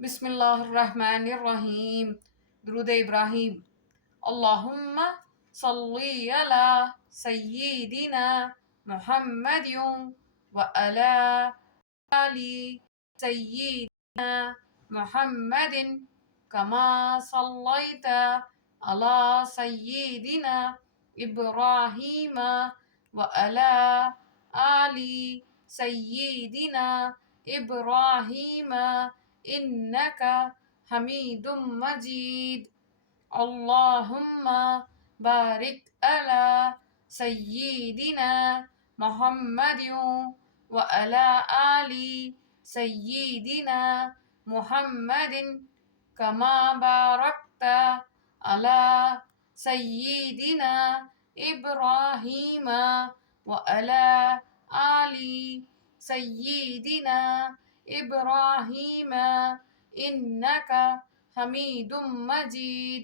बिस्मिल्लाहिर्रहमानिर्रहीम। दुरूद इब्राहिम। अल्लाहुम्मा सल्ली अला सय्यिदिना मुहम्मदिन व अला आलि सय्यिदिना मुहम्मदिन कमा सल्लैता अला सय्यिदिना इब्राहीम व अला आलि सय्यिदिना इब्राहीम इन्नका हमीदुम मजीद। अल्लाहुम्मा बारिक अला सय्यिदिना मुहम्मदिन व अला आलि सय्यिदिना मुहम्मदिन कमा बारकता अला सय्यिदिना इब्राहीम व अला आलि सय्यिदिना इब्राहीम इन्नका हमीदुम मजीद।